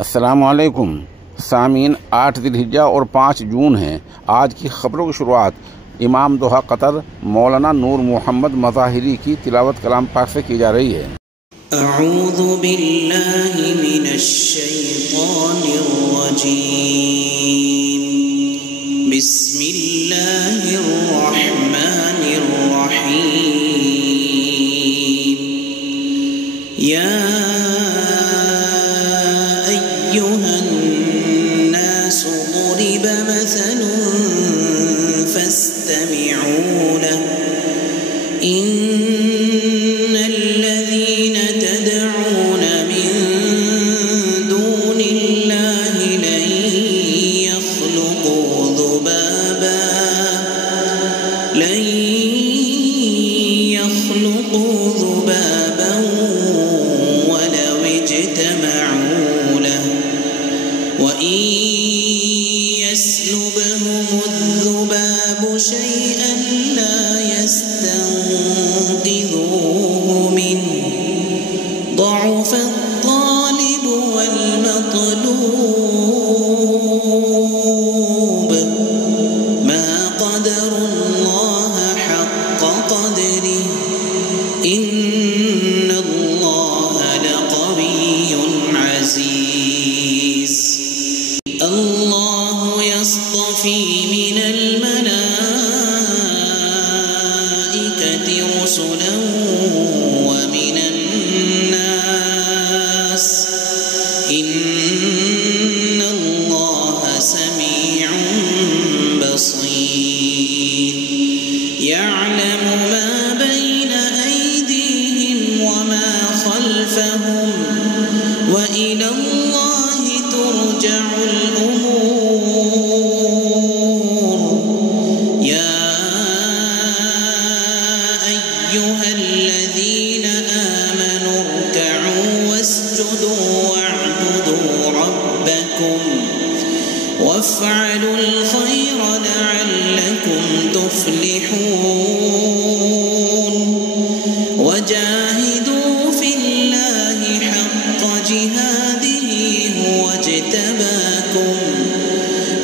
अस्सलामु अलैकुम सामीन। 8 ज़िलहिज्जा और 5 जून है। आज की खबरों की शुरुआत इमाम दोहा कतर मौलाना नूर मोहम्मद मज़ाहिरी की तिलावत कलाम पाक से की जा रही है। अऊज़ु बिल्लाहि मिनश शैतानिर रजीम। बिस्मिल्लाहिर रहमानिर रहीम। या अय्युहन्नासु ضُرِبَ मथल फस्तमिዑ लहु। इन्नल्लज़ीन तदऊन मिन दूनिल्लाहि लन यख्लुक़ू ذُبَابًا वलौ इज्तमዑ लहु वइन यस्लुबहुमु الذُّبَابُ شيئا لا يستنقذوه منه ضعف الطالب والمطلوب ما قدر الله حق قدره إن الله لقوي عزيز. الله يصطفي من الملائكة رسلا ومن الناس إن الله سميع بصير. يعلم ما بين أيديهم وما خلفهم وإلى الله ترجع الأمور. يا أيها الذين آمنوا اركعوا واسجدوا واعبدوا ربكم وافعلوا الخير لعلكم تفلحون. وجاهدوا في الله حق جهاده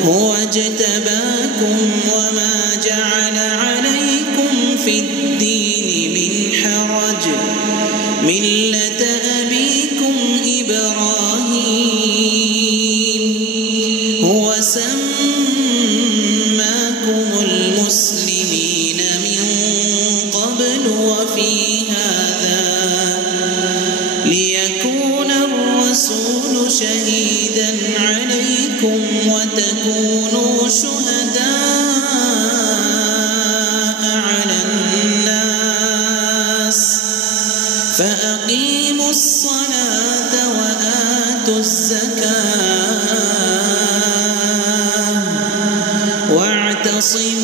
هو اجتباكم وما جعل عليكم في الدين من حرج ملة أبيكم إبراهيم هو سماكم المسلمين من قبل وفي هذا ليكون الرسول شهيدا عليكم وتكونوا شهداء على الناس. فأقيموا الصلاة وآتوا الزكاة واعتصموا